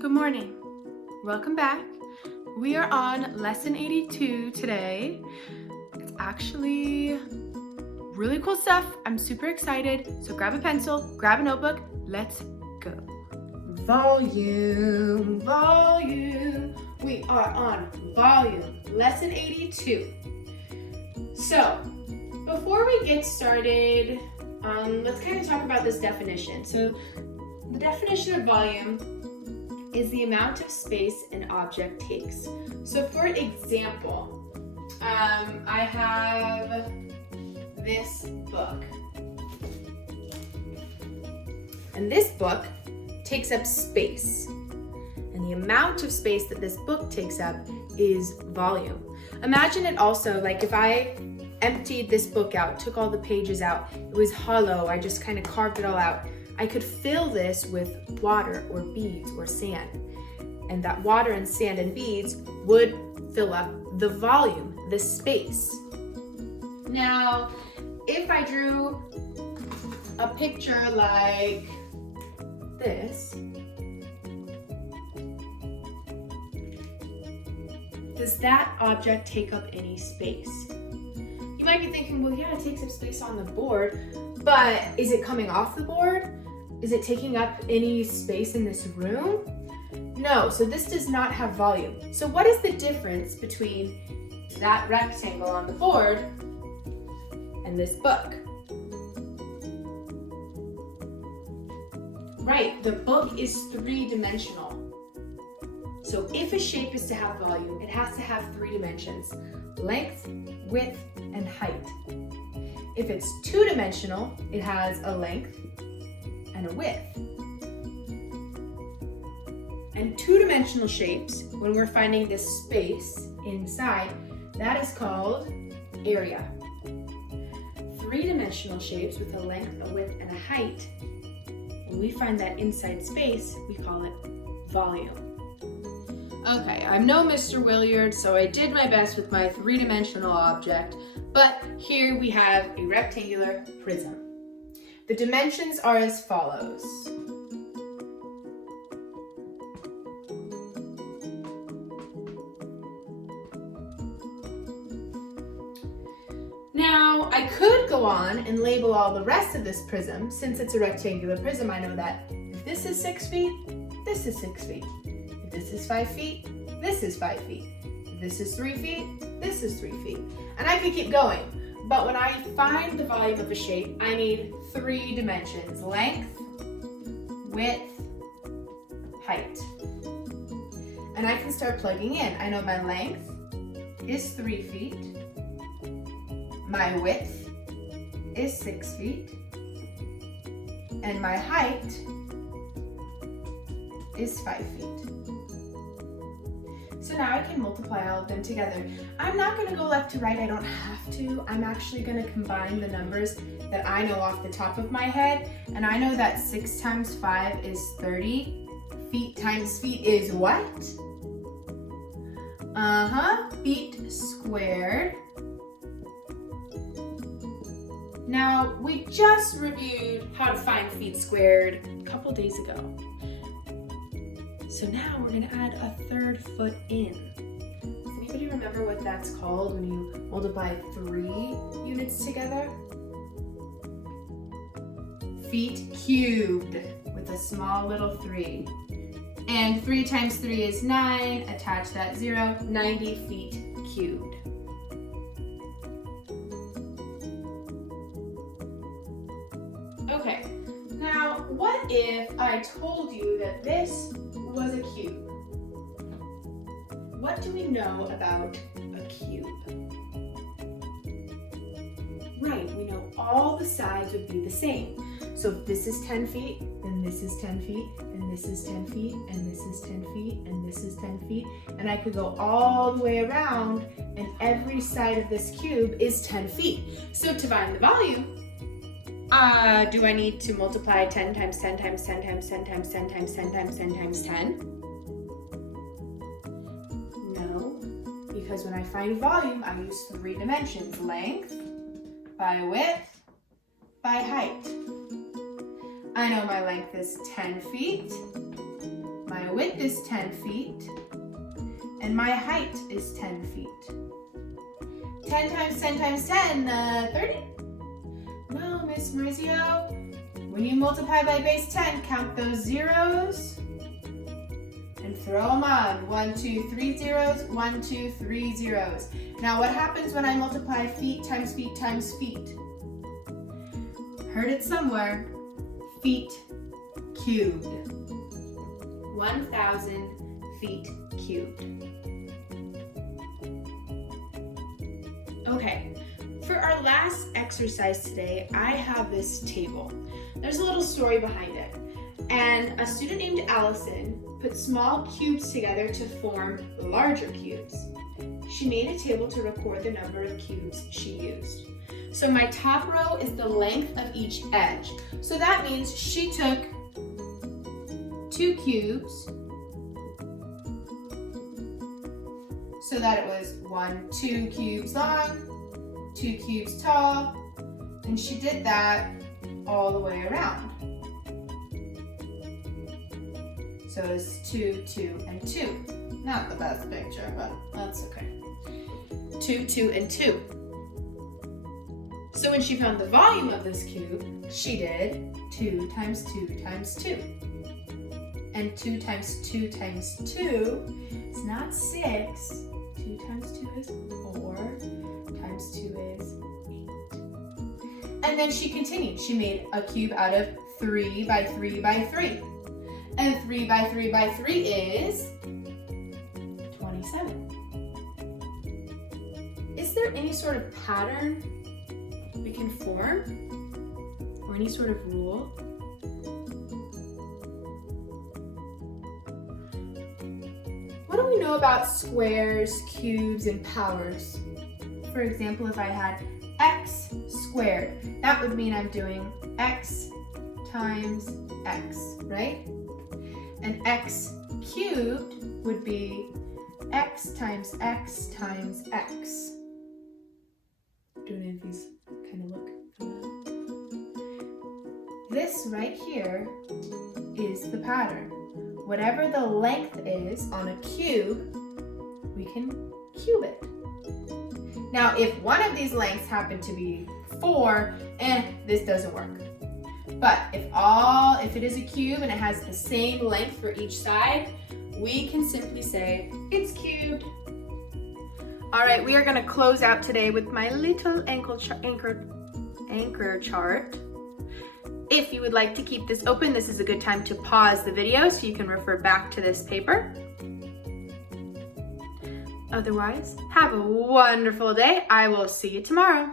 Good morning. Welcome back. We are on lesson 82 today. It's actually really cool stuff. I'm super excited. So grab a pencil, grab a notebook. Let's go. Volume. We are on volume, lesson 82. So before we get started, let's kind of talk about this definition. So the definition of volume is the amount of space an object takes. So for example, I have this book. And this book takes up space. And the amount of space that this book takes up is volume. Imagine it also like if I emptied this book out, took all the pages out, it was hollow, I just kind of carved it all out. I could fill this with water or beads or sand. And that water and sand and beads would fill up the volume, the space. Now, if I drew a picture like this, does that object take up any space? You might be thinking, well, yeah, it takes up space on the board, but is it coming off the board? Is it taking up any space in this room? No, so this does not have volume. So what is the difference between that rectangle on the board and this book? Right, the book is three-dimensional. So if a shape is to have volume, it has to have three dimensions: length, width, and height. If it's two-dimensional, it has a length and a width. And two-dimensional shapes, when we're finding this space inside, that is called area. Three-dimensional shapes with a length, a width, and a height, when we find that inside space, we call it volume. Okay, I'm no Mr. Williard, so I did my best with my three-dimensional object, but here we have a rectangular prism. The dimensions are as follows. Now, I could go on and label all the rest of this prism. Since it's a rectangular prism, I know that if this is 6 feet, this is 6 feet. If this is 5 feet, this is 5 feet. If this is 3 feet, this is 3 feet. And I could keep going. But when I find the volume of a shape, I need three dimensions: length, width, height. And I can start plugging in. I know my length is 3 feet. My width is 6 feet. And my height is 5 feet. So now I can multiply all of them together. I'm not going to go left to right, I don't have to. I'm actually going to combine the numbers that I know off the top of my head. And I know that 6 times 5 is 30. Feet times feet is what? Feet squared. Now, we just reviewed how to find feet squared a couple days ago. So now we're going to add a third foot in. Does anybody remember what that's called when you multiply 3 units together? Feet cubed with a small little 3. And 3 times 3 is 9. Attach that 0, 90 feet cubed. Okay, now what if I told you that this was a cube? What do we know about a cube? Right, we know all the sides would be the same. So if this is 10 feet, then this is 10 feet, and this is 10 feet, and this is 10 feet, and this is 10 feet. And I could go all the way around, and every side of this cube is 10 feet. So to find the volume, do I need to multiply 10 times 10 times 10 times 10 times 10 times 10 times 10 times 10? No, because when I find volume, I use three dimensions: length by width by height. I know my length is 10 feet, my width is 10 feet, and my height is 10 feet. 10 times 10 times 10, 30? No, Miss Maurizio. When you multiply by base 10, count those zeros and throw them on. 1, 2, 3 zeros, 1, 2, 3 zeros. Now what happens when I multiply feet times feet times feet? Heard it somewhere. Feet cubed. 1,000 feet cubed. Okay, for our last exercise today, I have this table. There's a little story behind it. And a student named Allison put small cubes together to form larger cubes. She made a table to record the number of cubes she used. So my top row is the length of each edge. So that means she took 2 cubes so that it was 2 cubes long, 2 cubes tall, and she did that all the way around. So it's 2, 2, and 2. Not the best picture, but that's okay. 2, 2, and 2. So when she found the volume of this cube, she did 2 times 2 times 2. And 2 times 2 times 2 is not 6. 2 times 2 is 4. Times 2 is 8. And then she continued. She made a cube out of 3 by 3 by 3. And 3 by 3 by 3 is 27. Is there any sort of pattern we can form? Or any sort of rule? What do we know about squares, cubes, and powers? For example, if I had x squared, that would mean I'm doing x times x, right? And x cubed would be x times x times x. Do any of these kind of look familiar? This right here is the pattern. Whatever the length is on a cube, we can cube it. Now, if one of these lengths happen to be 4, this doesn't work. But if it is a cube and it has the same length for each side, we can simply say it's cubed. All right, we are going to close out today with my little anchor chart. If you would like to keep this open, this is a good time to pause the video so you can refer back to this paper. Otherwise, have a wonderful day. I will see you tomorrow.